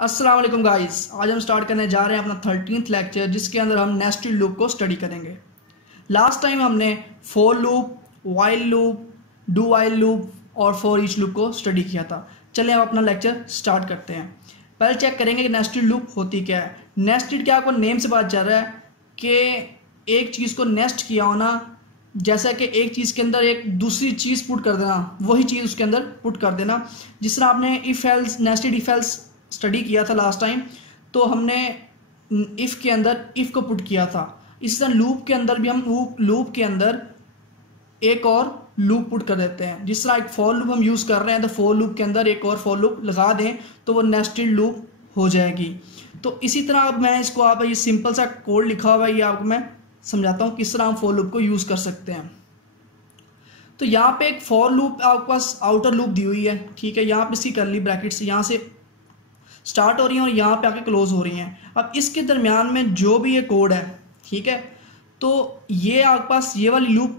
अस्सलाम वालेकुम गाइस। आज हम स्टार्ट करने जा रहे हैं अपना 13th लेक्चर, जिसके अंदर हम नेस्टेड लूप को स्टडी करेंगे। लास्ट टाइम हमने for loop, while loop, do while loop और फॉर ईच लूप को स्टडी किया था। चलिए हम अपना लेक्चर स्टार्ट करते हैं। पहले चेक करेंगे कि नेस्टेड लूप होती क्या है। नेस्टेड क्या, आपको नेम से पता चल रहा है कि एक चीज़ को नेस्ट किया होना, जैसा कि एक चीज़ के अंदर एक दूसरी चीज़ पुट कर देना, वही चीज़ उसके अंदर पुट कर देना। जिस तरह आपने if else, nested if else study किया था लास्ट टाइम, तो हमने इफ़ के अंदर इफ़ को पुट किया था। इस तरह लूप के अंदर भी हम लूप के अंदर एक और लूप पुट कर देते हैं। जिस तरह एक फॉर लूप हम यूज़ कर रहे हैं, तो फॉर लूप के अंदर एक और फॉर लूप लगा दें तो वो नेस्टेड लूप हो जाएगी। तो इसी तरह अब मैं इसको, आप ये सिंपल सा कोड लिखा हुआ है, ये आपको मैं समझाता हूँ किस तरह हम फॉर लूप को यूज़ कर सकते हैं। तो यहाँ पे एक फॉर लूप आपके पास आउटर लूप दी हुई है, ठीक है। यहाँ पे इसकी करली ब्रैकेट्स यहाँ से स्टार्ट हो रही हैं और यहाँ पे आके क्लोज हो रही हैं। अब इसके दरमियान में जो भी ये कोड है, ठीक है, तो ये आपके पास ये वाली लूप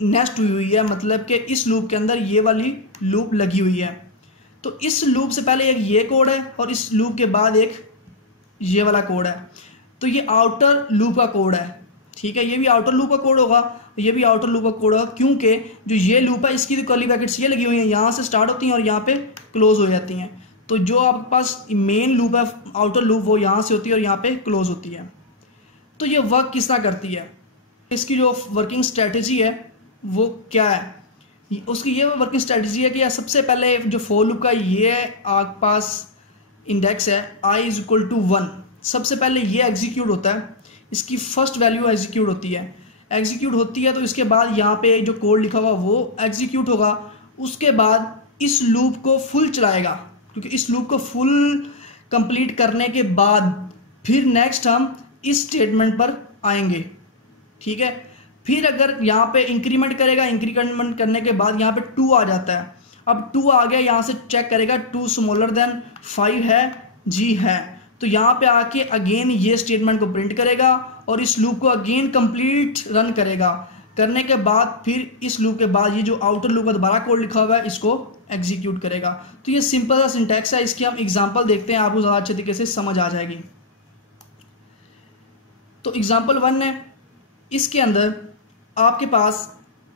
नेस्ट हुई है, मतलब कि इस लूप के अंदर ये वाली लूप लगी हुई है। तो इस लूप से पहले एक ये कोड है और इस लूप के बाद एक ये वाला कोड है। तो ये आउटर लूप का कोड है, ठीक है। ये भी आउटर लूप का कोड होगा, ये भी आउटर लूप का कोड होगा, क्योंकि जो ये लूप है इसकी तो कर्ली ब्रैकेट्स ये लगी हुई हैं, यहाँ से स्टार्ट होती हैं और यहाँ पे क्लोज हो जाती हैं। तो जो आपके पास मेन लूप है, आउटर लूप, वो यहाँ से होती है और यहाँ पे क्लोज होती है। तो ये वर्क किस तरह करती है, इसकी जो वर्किंग स्ट्रेटजी है वो क्या है, उसकी ये वर्किंग स्ट्रेटजी है कि सबसे पहले जो फॉर लूप का ये आपके पास इंडेक्स है i इज इक्वल टू 1, सबसे पहले ये एग्जीक्यूट होता है, इसकी फर्स्ट वैल्यू एग्जीक्यूट होती है। तो इसके बाद यहाँ पे जो कोड लिखा हुआ वो एग्जीक्यूट होगा। उसके बाद इस लूप को फुल चलाएगा, क्योंकि इस लूप को फुल कंप्लीट करने के बाद फिर नेक्स्ट हम इस स्टेटमेंट पर आएंगे, ठीक है। फिर अगर यहाँ पे इंक्रीमेंट करेगा, इंक्रीमेंट करने के बाद यहाँ पे 2 आ जाता है। अब 2 आ गया, यहाँ से चेक करेगा 2 स्मॉलर देन 5 है, जी है। तो यहाँ पे आके अगेन ये स्टेटमेंट को प्रिंट करेगा और इस लूप को अगेन कंप्लीट रन करेगा। करने के बाद फिर इस लूप के बाद ये जो आउटर लूप का दोबारा कोड लिखा हुआ है इसको एग्जीक्यूट करेगा। तो ये सिंपल सा सिंटैक्स है, इसकी हम एग्जांपल देखते हैं, आपको ज़्यादा अच्छे तरीके से समझ आ जाएगी। तो एग्जांपल 1 है, इसके अंदर आपके पास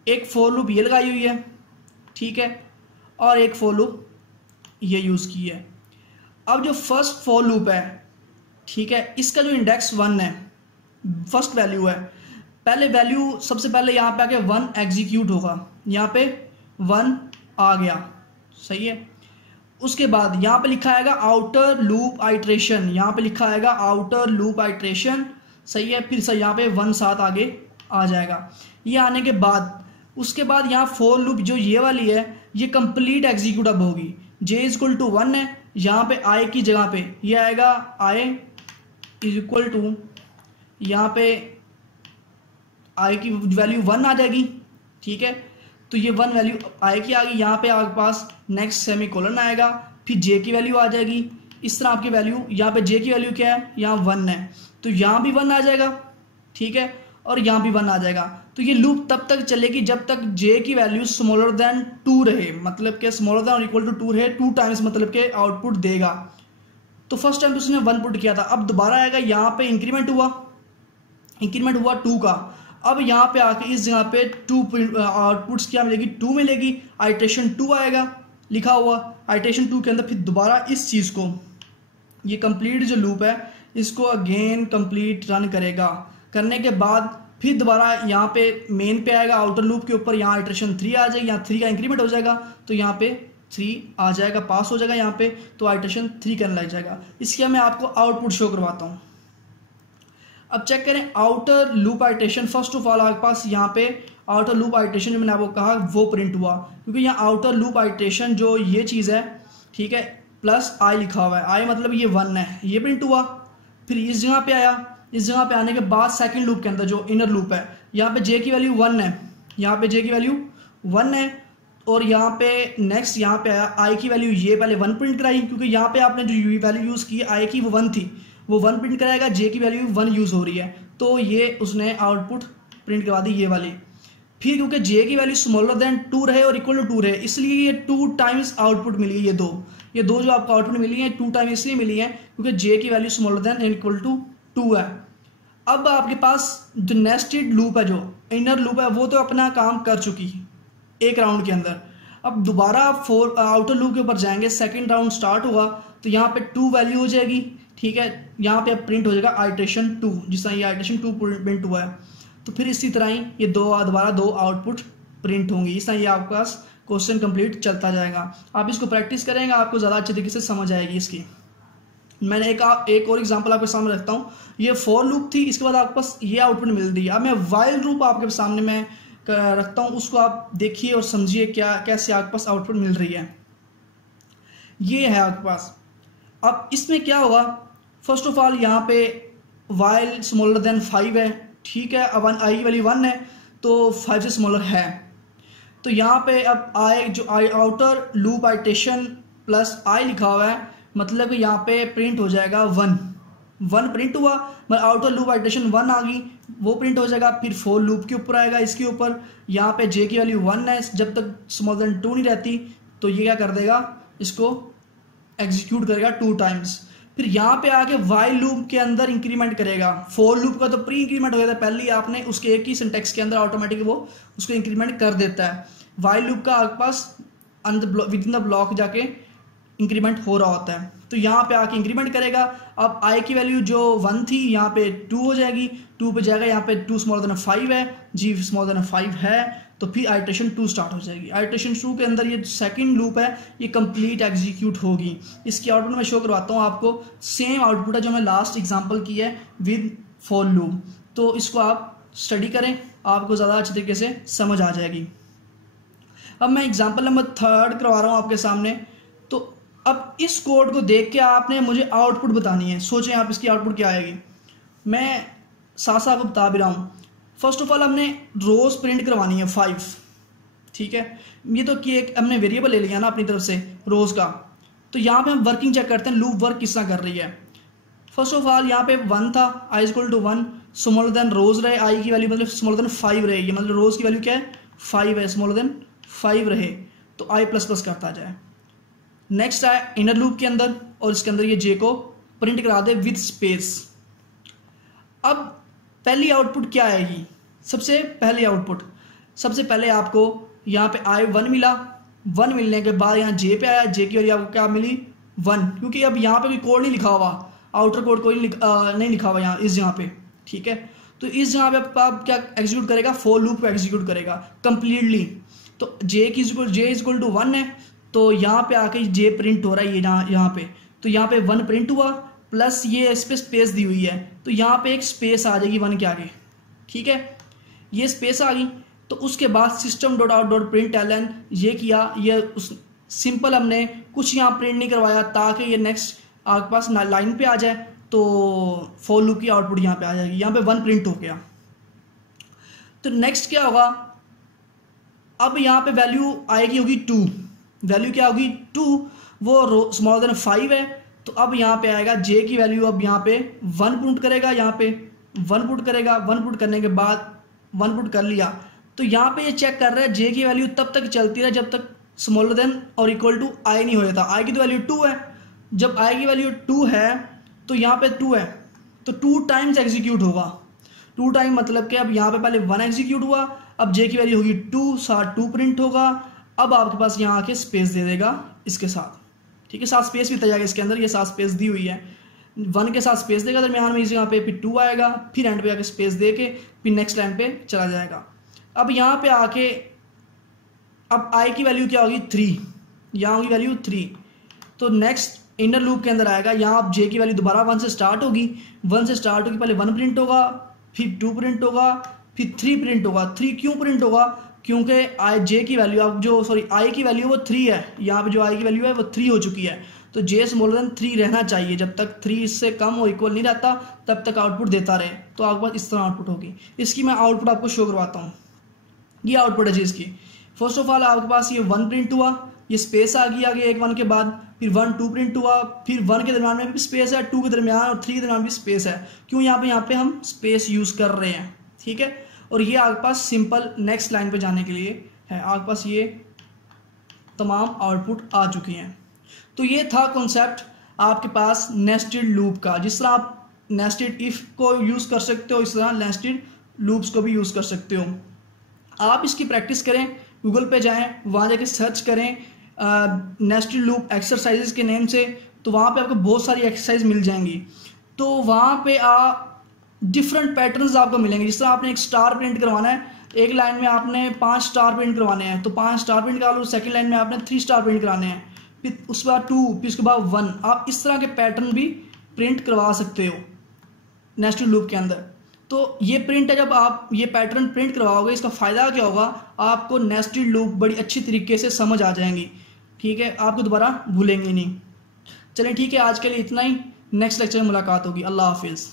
एक फॉर लूप ये लगाई हुई है, ठीक है, और एक फॉर लूप ये यूज़ की है। अब जो फर्स्ट फॉर लूप है, ठीक है, इसका जो इंडेक्स 1 है, फर्स्ट वैल्यू है, पहले वैल्यू सबसे पहले यहाँ पे आके 1 एग्जीक्यूट होगा, यहाँ पे 1 आ गया, सही है। उसके बाद यहाँ पे लिखा आएगा आउटर लूप आइट्रेशन, यहाँ पे लिखा आएगा आउटर लूप आइट्रेशन, सही है। फिर यहाँ पे 1 साथ आगे आ जाएगा। ये आने के बाद उसके बाद यहाँ फॉर लूप जो ये वाली है ये कंप्लीट एग्जीक्यूट अब होगी। j इज इक्वल टू 1 है, यहाँ पे i की जगह पे ये आएगा i इज इक्वल टू, यहाँ पे i की वैल्यू 1 आ जाएगी, ठीक है। तो ये 1 वैल्यू i की आ गई, यहाँ पे आपके पास नेक्स्ट सेमी कोलन आएगा, फिर j की वैल्यू आ जाएगी। इस तरह आपकी वैल्यू, यहाँ पे j की वैल्यू क्या है, यहाँ 1 है, तो यहाँ भी 1 आ जाएगा, ठीक है, और यहाँ भी 1 आ जाएगा। तो ये लूप तब तक चलेगी जब तक j की वैल्यू स्मॉलर देन 2 रहे, मतलब कि स्मॉलर देन और इक्वल टू 2 रहे, 2 टाइम्स मतलब के आउटपुट देगा। तो फर्स्ट टाइम तो उसने 1 पुट किया था, अब दोबारा आएगा, यहाँ पे इंक्रीमेंट हुआ 2 का। अब यहाँ पे आके इस जगह पे 2 आउटपुट्स क्या मिलेगी, 2 मिलेगी, आइट्रेशन 2 आएगा लिखा हुआ। आइट्रेशन 2 के अंदर फिर दोबारा इस चीज़ को, ये कंप्लीट जो लूप है इसको अगेन कंप्लीट रन करेगा। करने के बाद फिर दोबारा यहाँ पे मेन पे आएगा आउटर लूप के ऊपर, यहाँ आइट्रेशन 3 आ जाएगी, यहाँ 3 का इंक्रीमेंट हो जाएगा, तो यहाँ पे 3 आ जाएगा, पास हो जाएगा यहाँ पे, तो आइट्रेशन 3 करने लग जाएगा। इसके मैं आपको आउटपुट शो करवाता हूँ। अब चेक करें outer loop iteration. First of all आपके पास यहाँ पे आउटर लूप आइट्रेशन जो मैंने आपको कहा वो प्रिंट हुआ, क्योंकि यहाँ आउटर लूप आइट्रेशन जो ये चीज़ है, ठीक है, प्लस i लिखा हुआ है, i मतलब ये 1 है, ये प्रिंट हुआ। फिर इस जगह पे आया, इस जगह पे आने के बाद सेकंड लूप के अंदर जो इनर लूप है, यहाँ पे j की वैल्यू 1 है, यहाँ पे j की वैल्यू 1 है, और यहाँ पे नेक्स्ट यहाँ पे आया i की वैल्यू, ये पहले 1 प्रिंट कराई, क्योंकि यहाँ पे आपने जो वैल्यू यूज़ की i की वो 1 थी, वो 1 प्रिंट कराएगा, j की वैल्यू 1 यूज़ हो रही है, तो ये उसने आउटपुट प्रिंट करवा दी ये वाली। फिर क्योंकि जे की वैल्यू स्मॉलर देन 2 रहे और इक्वल टू 2 रहे, इसलिए ये 2 टाइम्स आउटपुट मिली है। ये दो जो आपको आउटपुट मिली है 2 टाइम इसलिए मिली है क्योंकि जे की value smaller than and equal to 2 है। अब आपके पास जो नेस्टेड लूप है, जो इनर लूप है, वो तो अपना काम कर चुकी है एक राउंड के अंदर। अब दोबारा आउटर लूप के ऊपर जाएंगे, सेकंड राउंड स्टार्ट हुआ तो यहाँ पे 2 वैल्यू हो जाएगी, ठीक है। यहाँ पे प्रिंट हो जाएगा आइट्रेशन 2, जिस तरह ये आइट्रेशन 2 प्रिंट हुआ है। तो फिर इसी तरह ही ये दोबारा दो आउटपुट प्रिंट होंगी। इस तरह ये आपके पास क्वेश्चन कंप्लीट चलता जाएगा। आप इसको प्रैक्टिस करेंगे, आपको ज़्यादा अच्छे तरीके से समझ आएगी इसकी। मैंने एक और एग्जांपल आपके सामने रखता हूँ। ये फॉर लूप थी, इसके बाद आपके पास ये आउटपुट मिल रही है। अब मैं वाइल लूप आपके सामने मैं रखता हूँ, उसको आप देखिए और समझिए कैसे आपके पास आउटपुट मिल रही है। ये है आपके पास। अब इसमें क्या होगा, फर्स्ट ऑफ ऑल यहाँ पे वाइल स्मॉलर देन 5 है, ठीक है। अब आई की वैल्यू 1 है तो 5 से स्मॉलर है। तो यहाँ पे अब आई आउटर लूप आइटेशन प्लस आई लिखा हुआ है, मतलब यहाँ पे प्रिंट हो जाएगा 1 प्रिंट हुआ, मतलब आउटर लूप आइटेशन 1 आ गई, वो प्रिंट हो जाएगा। फिर फॉर लूप के ऊपर आएगा, इसके ऊपर यहाँ पे जे की वैल्यू 1 है, जब तक स्मॉलर देन 2 नहीं रहती तो ये क्या कर देगा, इसको एग्जीक्यूट करेगा 2 टाइम्स। फिर यहाँ पे आके वाइल लूप के अंदर इंक्रीमेंट करेगा। फॉर लूप का तो प्री इंक्रीमेंट हो जाता है, पहले ही आपने उसके एक ही सिंटेक्स के अंदर ऑटोमेटिक वो उसको इंक्रीमेंट कर देता है। वाइल लूप का आपके पास विद इन द ब्लॉक जाके इंक्रीमेंट हो रहा होता है, तो यहाँ पे आके इंक्रीमेंट करेगा। अब आई की वैल्यू जो 1 थी यहाँ पे 2 हो जाएगी, 2 पे जाएगा, यहाँ पे 2 स्मॉलर देन 5 है, जी स्मॉलर देन 5 है, तो फिर आइट्रेशन 2 स्टार्ट हो जाएगी। आइट्रेशन 2 के अंदर ये सेकंड लूप है, ये कंप्लीट एग्जीक्यूट होगी। इसकी आउटपुट मैं शो करवाता हूँ आपको। सेम आउटपुट है जो मैं लास्ट एग्जांपल की है विद फॉर लूप, तो इसको आप स्टडी करें, आपको ज़्यादा अच्छे तरीके से समझ आ जाएगी। अब मैं एग्जाम्पल नंबर 3 करवा रहा हूँ आपके सामने। तो अब इस कोड को देख के आपने मुझे आउटपुट बतानी है। सोचें आप इसकी आउटपुट क्या आएगी। मैं साथ साथ आपको बता भी रहा हूँ। फर्स्ट ऑफ ऑल हमने रोज प्रिंट करवानी है 5, ठीक है। ये तो कि एक हमने वेरिएबल ले लिया ना अपनी तरफ से रोज का, तो यहाँ पे हम वर्किंग चेक करते हैं लूप वर्क किस तरह कर रही है। फर्स्ट ऑफ ऑल यहाँ पे 1 था, i equal to 1, smaller than रोज रहे, आई की वैल्यू मतलब स्मॉलर देन 5 रहेगी, मतलब रोज की वैल्यू क्या है 5 है, स्मॉलर देन 5 रहे तो आई प्लस प्लस करता जाए। नेक्स्ट आए इनर लूप के अंदर और इसके अंदर ये जे को प्रिंट करा दे विद स्पेस। अब पहली आउटपुट क्या आएगी, सबसे पहले आपको यहाँ पे आई 1 मिला, 1 मिलने के बाद यहाँ जे पे आया, जे की वैल्यू आपको क्या मिली 1, क्योंकि अब यहाँ पे कोई कोड नहीं लिखा हुआ, आउटर कोड कोई नहीं लिखा हुआ यहाँ इस जगह पे, ठीक है। तो इस जगह पे आप क्या एग्जीक्यूट करेगा, फॉर लूप को एग्जीक्यूट करेगा कंप्लीटली। तो जे इज इक्वल टू 1 है, तो यहाँ पे आके जे प्रिंट हो रहा है, ये यहाँ पे, तो यहाँ पे 1 प्रिंट हुआ प्लस ये इस पर स्पेस दी हुई है, तो यहाँ पे एक स्पेस आ जाएगी 1 के आगे, ठीक है। ये स्पेस आ गई तो उसके बाद system dot out dot println ये किया, ये उस सिंपल हमने कुछ यहाँ प्रिंट नहीं करवाया ताकि ये नेक्स्ट आपके पास लाइन पे आ जाए, तो फॉर लूप की आउटपुट यहाँ पे आ जाएगी। यहाँ पे 1 प्रिंट हो गया। तो नेक्स्ट क्या होगा, अब यहाँ पे वैल्यू आएगी होगी 2, वैल्यू क्या होगी 2, वो स्मॉलर देन 5 है, तो अब यहाँ पे आएगा जे की वैल्यू, अब यहाँ पे 1 पुट करेगा, यहाँ पे 1 पुट करेगा, 1 पुट करने के बाद 1 पुट कर लिया, तो यहाँ पे ये चेक कर रहा है जे की वैल्यू तब तक चलती रहे जब तक स्मॉलर देन और इक्वल टू आई नहीं हो जाता। आई की तो वैल्यू 2 है, जब आई की वैल्यू 2 है तो यहाँ पे 2 है, तो 2 टाइम्स एग्जीक्यूट होगा। 2 टाइम मतलब कि अब यहाँ पे पहले 1 एग्जीक्यूट हुआ, अब जे की वैल्यू होगी 2, साथ 2 प्रिंट होगा। अब आपके पास यहाँ आके स्पेस दे देगा इसके साथ, ठीक है, साथ स्पेस भी दिया जाएगा इसके अंदर, ये साथ स्पेस दी हुई है, 1 के साथ स्पेस देगा दरमियान में, इस यहाँ पे फिर 2 आएगा, फिर एंड पे आके स्पेस दे के फिर नेक्स्ट लाइन पे चला जाएगा। अब यहाँ पे आके अब आई की वैल्यू क्या होगी 3, यहाँ होगी वैल्यू 3, तो नेक्स्ट इनर लूप के अंदर आएगा, यहाँ अब जे की वैल्यू दोबारा 1 से स्टार्ट होगी, 1 से स्टार्ट होगी, पहले 1 प्रिंट होगा, फिर 2 प्रिंट होगा, फिर 3 प्रिंट होगा। 3 क्यों प्रिंट होगा, क्योंकि जे की वैल्यू अब जो आई की वैल्यू वो 3 है, यहाँ पे जो आई की वैल्यू है वो 3 हो चुकी है, तो जे स्मॉलर देन 3 रहना चाहिए, जब तक 3 इससे कम और इक्वल नहीं रहता तब तक आउटपुट देता रहे, तो आपके पास इस तरह आउटपुट होगी। इसकी मैं आउटपुट आपको शो करवाता हूँ। ये आउटपुट है जी इसकी। फर्स्ट ऑफ ऑल आपके पास ये 1 प्रिंट हुआ, ये स्पेस आ गई आगे एक 1 के बाद, फिर 1 2 प्रिंट हुआ, फिर 1 के दरम्यान में भी स्पेस है, 2 के दरम्यान और 3 के दरम्यान भी स्पेस है। क्यों, यहाँ पे हम स्पेस यूज़ कर रहे हैं, ठीक है। और ये आपके पास सिंपल नेक्स्ट लाइन पे जाने के लिए है। आपके पास ये तमाम आउटपुट आ चुकी हैं। तो ये था कॉन्सेप्ट आपके पास नेस्टेड लूप का। जिस तरह आप नेस्टेड इफ़ को यूज़ कर सकते हो, इस तरह नेस्टेड लूप्स को भी यूज़ कर सकते हो। आप इसकी प्रैक्टिस करें, गूगल पे जाएं, वहाँ जाके सर्च करें नेस्टेड लूप एक्सरसाइजेज के नेम से, तो वहाँ पे आपको बहुत सारी एक्सरसाइज मिल जाएंगी। तो वहाँ पे आप डिफरेंट पैटर्न्स आपको मिलेंगे। जिस तरह आपने एक स्टार प्रिंट करवाना है, एक लाइन में आपने 5 स्टार प्रिंट करवाने हैं, तो 5 स्टार प्रिंट करा लो। सेकेंड लाइन में आपने 3 स्टार प्रिंट कराने हैं, फिर उसके बाद 2, फिर उसके बाद 1। आप इस तरह के पैटर्न भी प्रिंट करवा सकते हो नेस्टेड लूप के अंदर। तो ये प्रिंट है, जब आप ये पैटर्न प्रिंट करवाओगे, इसका फ़ायदा क्या होगा, आपको नेस्टेड लूप बड़ी अच्छी तरीके से समझ आ जाएंगी। ठीक है, आपको दोबारा भूलेंगे नहीं। चलें ठीक है, आज के लिए इतना ही। नेक्स्ट लेक्चर में मुलाकात होगी। अल्लाह हाफिज़।